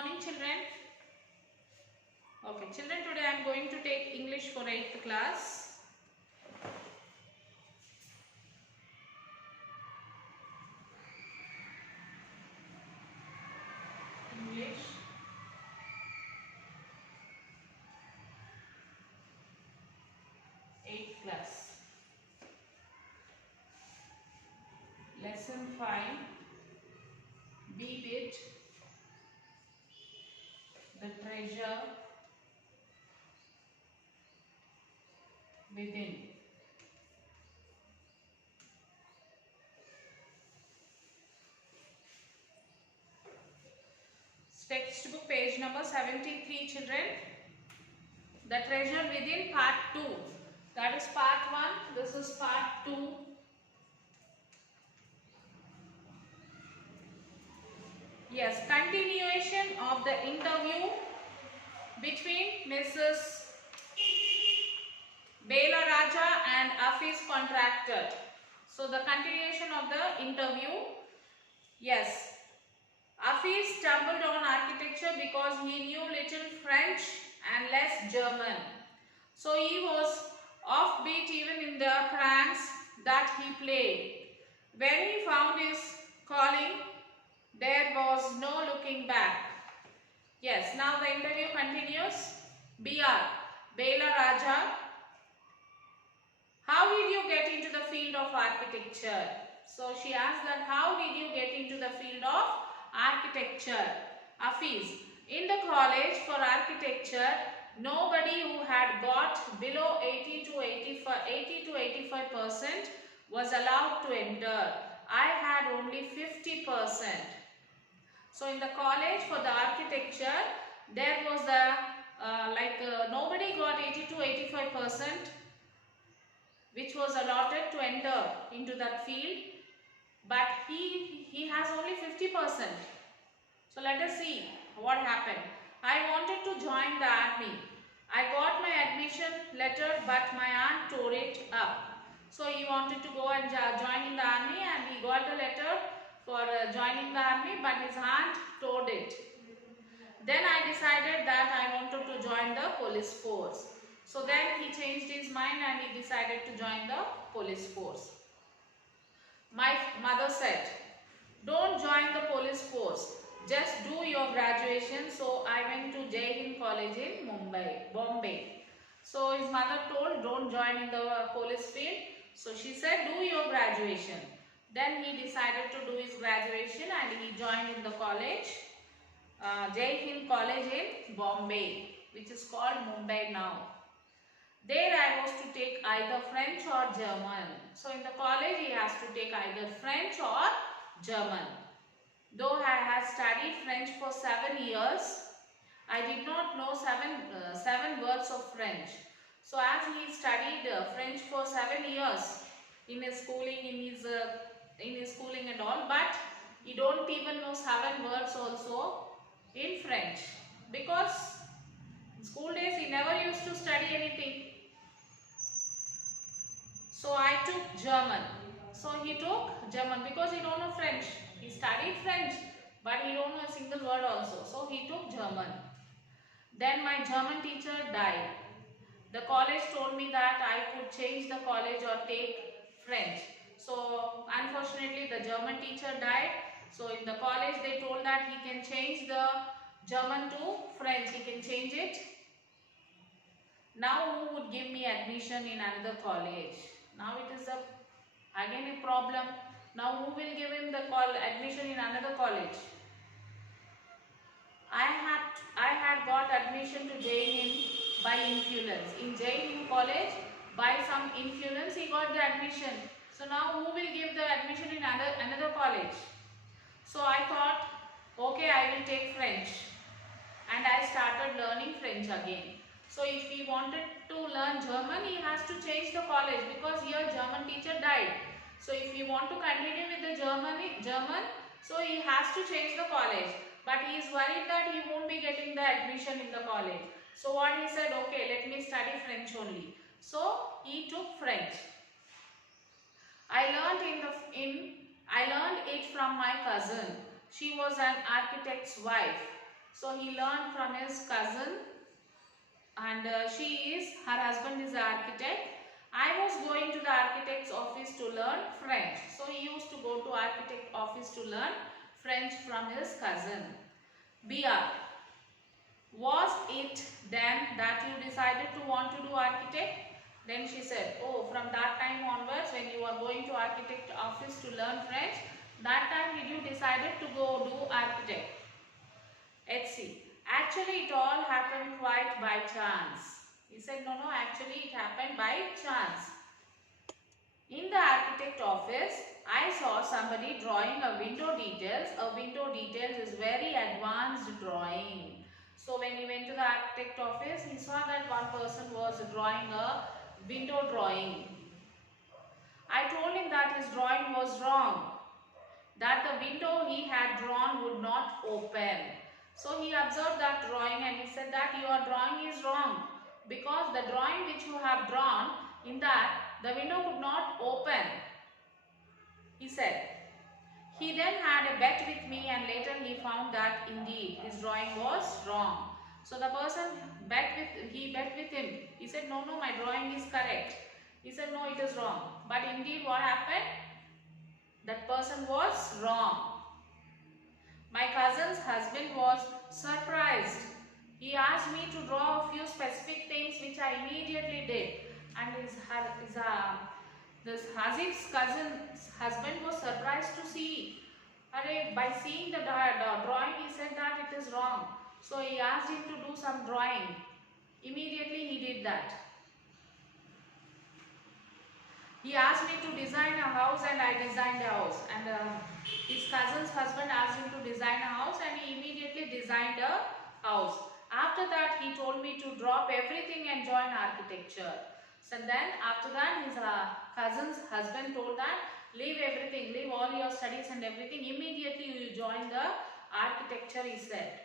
morning, children. Okay, children, today I am going to take English for 8th class. English. Eighth class. Lesson 5. Beat it. The treasure within. Textbook page number 73, children. The treasure within, part 2. That is part 1. This is part 2. Yes, continuation of the interview between Mrs. Bela Raja and Hafiz contractor. So the continuation of the interview. Yes, Hafiz stumbled on architecture because he knew little French and less German. So he was offbeat even in the pranks that he played. When he found his calling, there was no looking back. Yes, now the interview continues. BR, Bela Raja, how did you get into the field of architecture? So she asked that, how did you get into the field of architecture? Hafiz, in the college for architecture, nobody who had got below 80 to 85% was allowed to enter. I had only 50%. So in the college for the architecture, there was nobody got 80 to 85%, which was allotted to enter into that field, but he has only 50%. So let us see what happened. I wanted to join the army. I got my admission letter, but my aunt tore it up. So he wanted to go and join in the army, and he got the letter for joining the army, but his aunt tore it. Then I decided that I wanted to join the police force. So then he changed his mind and he decided to join the police force. My mother said, don't join the police force, just do your graduation. So I went to Jai Hind College in Bombay. So his mother told, don't join in the police field. So she said, do your graduation. Then he decided to do his graduation and he joined in the college, Jai Hind College in Bombay, which is called Mumbai now. There I was to take either French or German. So in the college he has to take either French or German. Though I had studied French for 7 years, I did not know seven words of French. So as he studied French for 7 years in his schooling, in his schooling and all, but he don't even know 7 words also in French, because in school days he never used to study anything. So I took German. So he took German because he don't know French. He studied French, but he don't know a single word also. So he took German. Then my German teacher died. The college told me that I could change the college or take French. So unfortunately the German teacher died. So in the college they told that he can change the German to French. He can change it. Now who would give me admission in another college? Now it is again a problem. Now who will give him the admission in another college? I had got admission to Jai Hind by influence. In Jai Hind College, by some influence, he got the admission. So now who will give the admission in another college? So I thought, okay, I will take French. And I started learning French again. So if he wanted to learn German, he has to change the college, because here German teacher died. So if he want to continue with the German, so he has to change the college. But he is worried that he won't be getting the admission in the college. So what he said, okay, let me study French only. So he took French. I learned it from my cousin. She was an architect's wife. So he learned from his cousin, and her husband is an architect. I was going to the architect's office to learn French. So he used to go to architect office to learn French from his cousin. BR. Was it then that you decided to want to do architect? Then she said, oh, from that time onwards, when you are going to architect office to learn French, that time did you decided to go do architect? HC. Actually, it all happened quite by chance. He said, no, actually it happened by chance. In the architect office, I saw somebody drawing a window details. A window details is very advanced drawing. So when he went to the architect office, he saw that one person was drawing a window drawing. I told him that his drawing was wrong, that the window he had drawn would not open. So he observed that drawing and he said that your drawing is wrong, because the drawing which you have drawn, in that the window could not open, he said. He then had a bet with me, and later he found that indeed his drawing was wrong. So the person bet with him. He said, no, my drawing is correct. He said, no, it is wrong. But indeed what happened? That person was wrong. My cousin's husband was surprised. He asked me to draw a few specific things, which I immediately did. And this Hazif's cousin's husband was surprised to see. By seeing the drawing, he said that it is wrong. So he asked him to do some drawing. Immediately he did that. He asked me to design a house, and I designed a house. And his cousin's husband asked him to design a house, and he immediately designed a house. After that, he told me to drop everything and join architecture. So then after that, his cousin's husband told that, leave everything, leave all your studies and everything. Immediately you join the architecture, he said.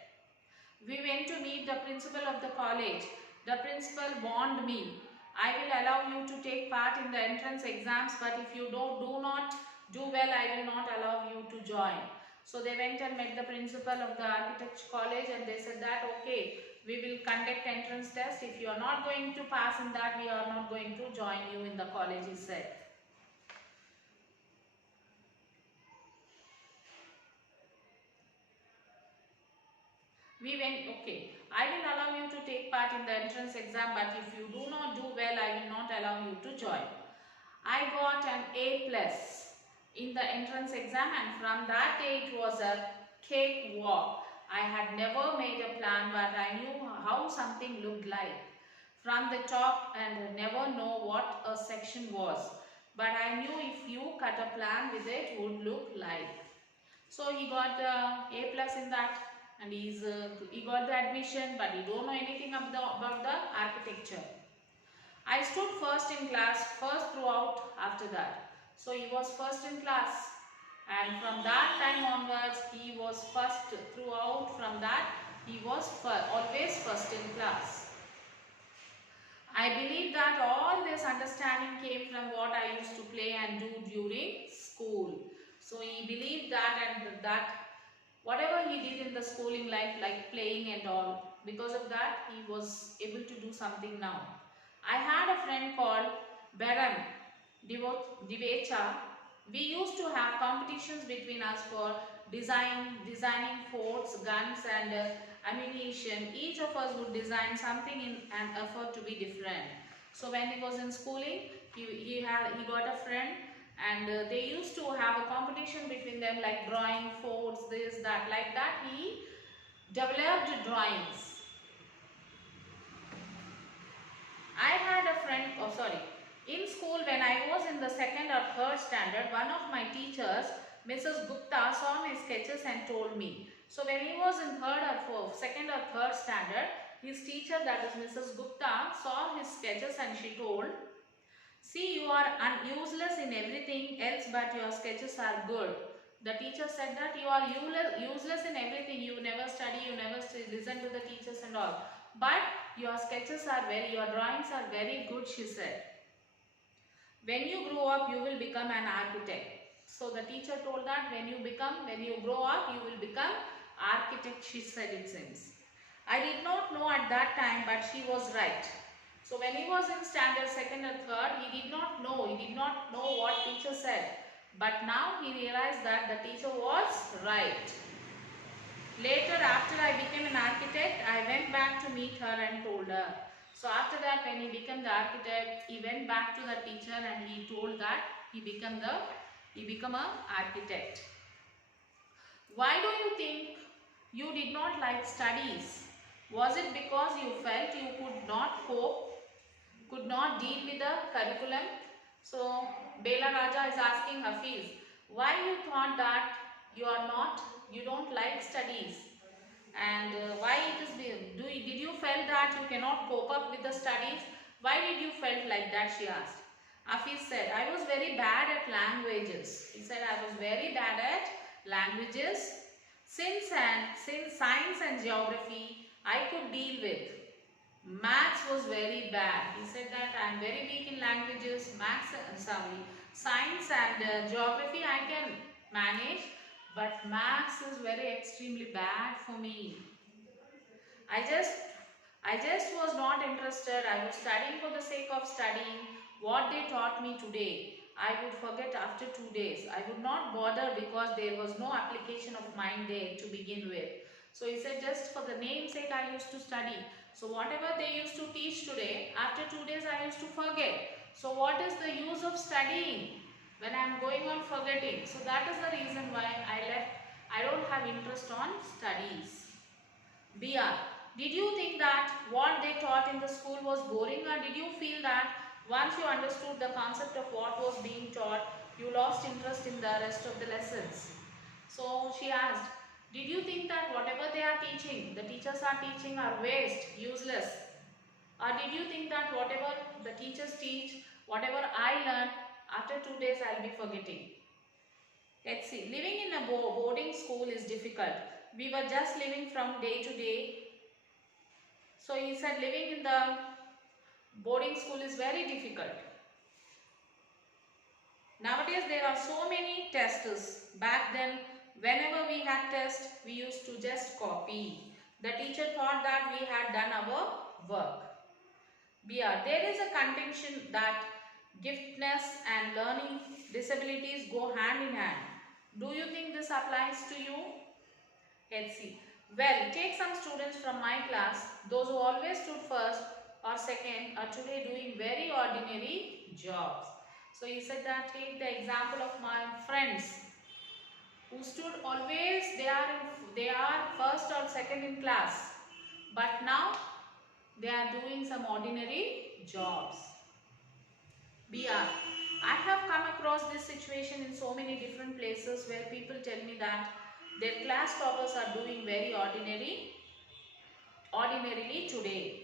We went to meet the principal of the college. The principal warned me, I will allow you to take part in the entrance exams, but if you do not do well, I will not allow you to join. So they went and met the principal of the architecture college, and they said that, okay, we will conduct entrance test. If you are not going to pass in that, we are not going to join you in the college, he said. We went, okay, I will allow you to take part in the entrance exam, but if you do not do well, I will not allow you to join. I got an A+ in the entrance exam, and from that day it was a cakewalk. I had never made a plan, but I knew how something looked like from the top and never know what a section was. But I knew if you cut a plan with it would look like. So he got the A+ in that, and he got the admission, but he don't know anything about the architecture. I stood first in class, first throughout after that. So he was first in class, and from that time onwards he was first throughout. From that he was always first in class. I believe that all this understanding came from what I used to play and do during school. So he believed that, and that whatever he did in the schooling life, like playing and all, because of that he was able to do something now. I had a friend called Baron Divecha. We used to have competitions between us for designing forts, guns and ammunition. Each of us would design something in an effort to be different. So when he was in schooling, he got a friend, and they used to have a competition between them, like drawing forts, this, that, like that. He developed drawings. I had a friend, in school when I was in the 2nd or 3rd standard, one of my teachers, Mrs. Gupta, saw my sketches and told me. So when he was in 2nd or 3rd standard, his teacher, that is Mrs. Gupta, saw his sketches and she told, see, you are useless in everything else, but your sketches are good. The teacher said that you are useless in everything. You never study, you never listen to the teachers and all. But your drawings are very good, she said. When you grow up, you will become an architect. So the teacher told that when you grow up, you will become architect, she said it seems. I did not know at that time, but she was right. So when he was in standard 2nd or 3rd, he did not know what teacher said. But now he realized that the teacher was right. Later, after I became an architect, I went back to meet her and told her. So after that, when he became the architect, he went back to the teacher and he told that he became an architect. Why do you think you did not like studies? Was it because you felt you could not cope, could not deal with the curriculum? So Bela Raja is asking Hafiz, why you thought that you don't like studies, and why it is did you felt that you cannot cope up with the studies? Why did you felt like that? She asked. Hafiz said, I was very bad at languages. He said, I was very bad at languages. Since science and geography I could deal with, maths was very bad. He said that I am very weak in languages, science and geography I can manage, but maths is very extremely bad for me. I just was not interested. I was studying for the sake of studying. What they taught me today, I would forget after 2 days. I would not bother because there was no application of mind there to begin with. So he said, just for the name's sake I used to study. So whatever they used to teach today, after 2 days I used to forget. So what is the use of studying when I am going on forgetting? So that is the reason why I left. I don't have interest on studies. BR. Did you think that what they taught in the school was boring, or did you feel that once you understood the concept of what was being taught, you lost interest in the rest of the lessons? So she asked, did you think that whatever they are teaching, the teachers are teaching are waste, useless? Or did you think that whatever the teachers teach, whatever I learned, after 2 days I will be forgetting? Let's see. Living in a boarding school is difficult. We were just living from day to day. So he said living in the boarding school is very difficult. Nowadays there are so many testers. Back then, whenever we had tests, we used to just copy. The teacher thought that we had done our work. BR. There is a contention that giftedness and learning disabilities go hand in hand. Do you think this applies to you? Let's see. Well, take some students from my class. Those who always stood first or second are today doing very ordinary jobs. So he said that take the example of my friends who stood always, they are first or second in class, but now they are doing some ordinary jobs. BR. I have come across this situation in so many different places where people tell me that their class toppers are doing very ordinarily today.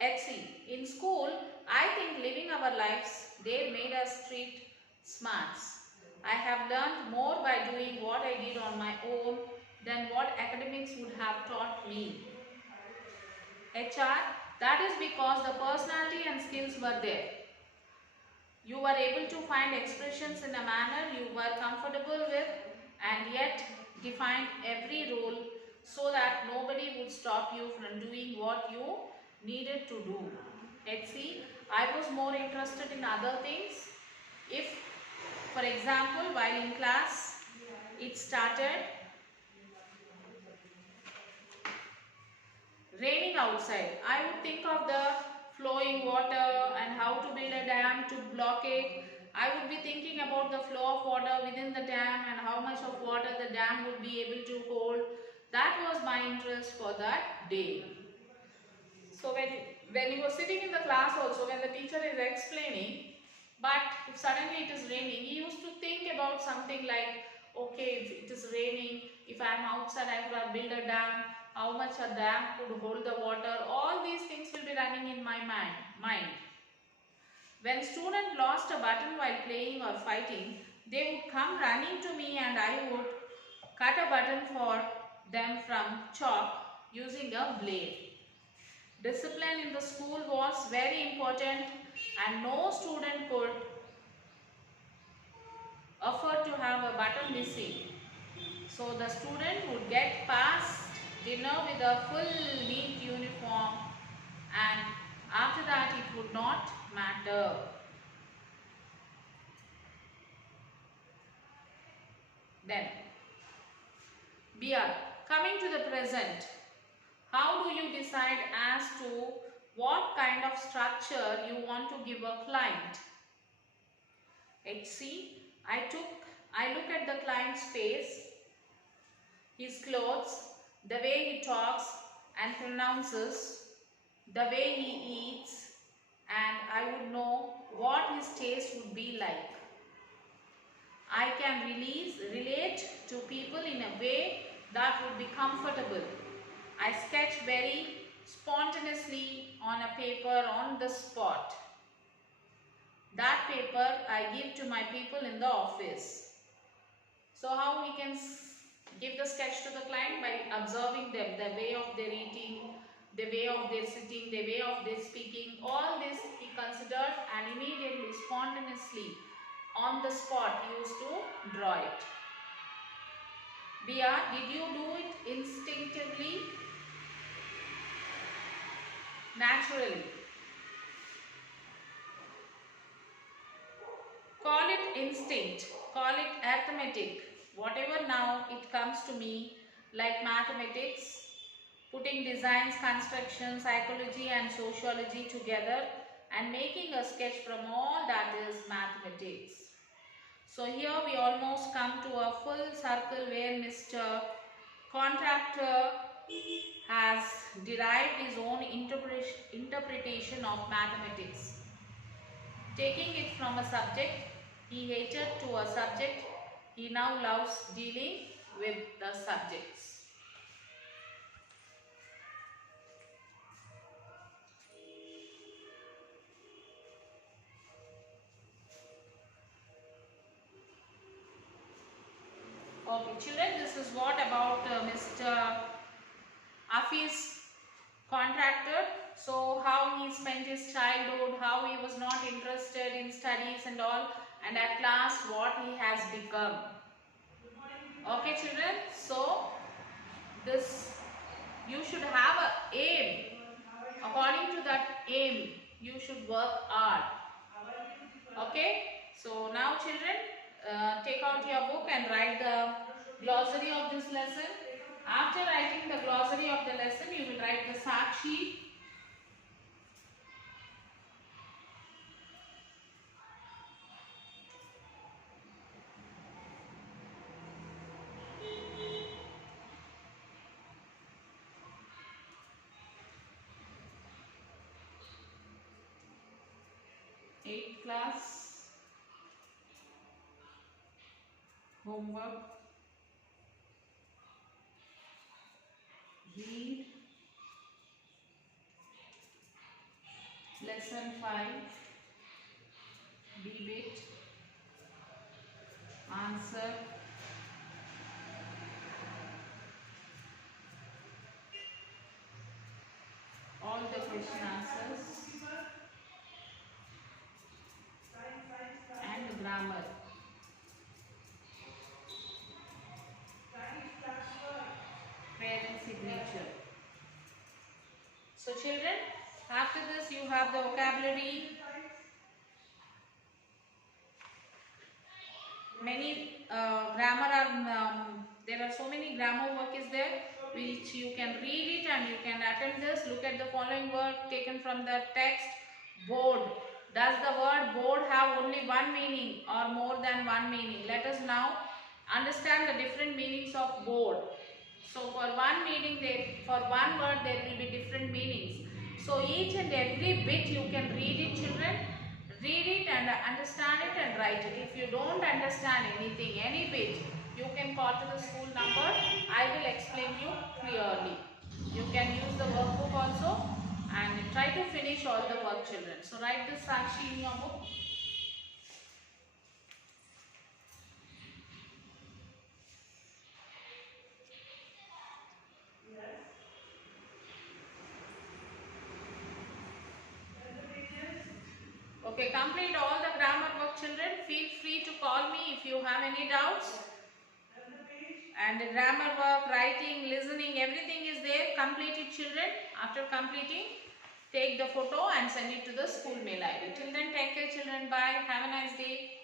HC. In school, I think living our lives, they made us treat smarts. I have learned more by doing what I did on my own than what academics would have taught me. HR. That is because the personality and skills were there. You were able to find expressions in a manner you were comfortable with and yet defined every role so that nobody would stop you from doing what you needed to do. Let's see, I was more interested in other things. If, for example, while in class, it started raining outside, I would think of the flowing water and how to build a dam to block it. I would be thinking about the flow of water within the dam and how much of water the dam would be able to hold. That was my interest for that day. So when you were sitting in the class also, when the teacher is explaining, but if suddenly it is raining, he used to think about something like, okay, if it is raining, if I am outside, I could have built a dam, how much a dam could hold the water, all these things will be running in my mind. When student lost a button while playing or fighting, they would come running to me and I would cut a button for them from chalk using a blade. Discipline in the school was very important and no student could afford to have a button missing. So the student would get past dinner with a full neat uniform, and after that it would not matter. Then BR, coming to the present, how do you decide as to what kind of structure you want to give a client? HC, I look at the client's face, his clothes, the way he talks and pronounces, the way he eats, and I would know what his taste would be like. I can relate to people in a way that would be comfortable. I sketch very spontaneously on a paper on the spot. That paper I give to my people in the office. So how we can give the sketch to the client? By observing them, the way of their eating, the way of their sitting, the way of their speaking. All this he considered and immediately, spontaneously, on the spot used to draw it. BR, did you do it instinctively? Naturally. Call it instinct, call it arithmetic, whatever now it comes to me, like mathematics, putting designs, construction, psychology and sociology together and making a sketch from all that is mathematics. So here we almost come to a full circle where Mr. Contractor has derived his own interpretation of mathematics. Taking it from a subject he hated to a subject he now loves dealing with the subjects. Okay, children, this is what about Mr. Afi's Contractor. So how he spent his childhood, how he was not interested in studies and all, and at last what he has become. Okay children, so this you should have a aim. According to that aim, you should work hard. Okay, so now children, take out your book and write the glossary of this lesson. After writing the glossary of the lesson, you will write the Sakshi. Eighth class homework. Read lesson 5. Debate. Answer. All the question answers and grammar. Parent signature. So children, after this you have the vocabulary. Many grammar are there are so many grammar work is there which you can read it and you can attempt this. Look at the following word taken from the text. Board. Does the word board have only one meaning or more than one meaning? Let us now understand the different meanings of board. So for one meaning, for one word there will be different meanings. So each and every bit you can read it children. Read it and understand it and write it. If you don't understand anything, any bit, you can call to the school number. I will explain you clearly. You can use the workbook also and try to finish all the work children. So write the Sakshi in your book. Okay, complete all the grammar work children. Feel free to call me if you have any doubts. and grammar work, writing, listening, everything is there. Complete it, children. After completing, take the photo and send it to the school mail ID. Till then, take care, children. Bye. Have a nice day.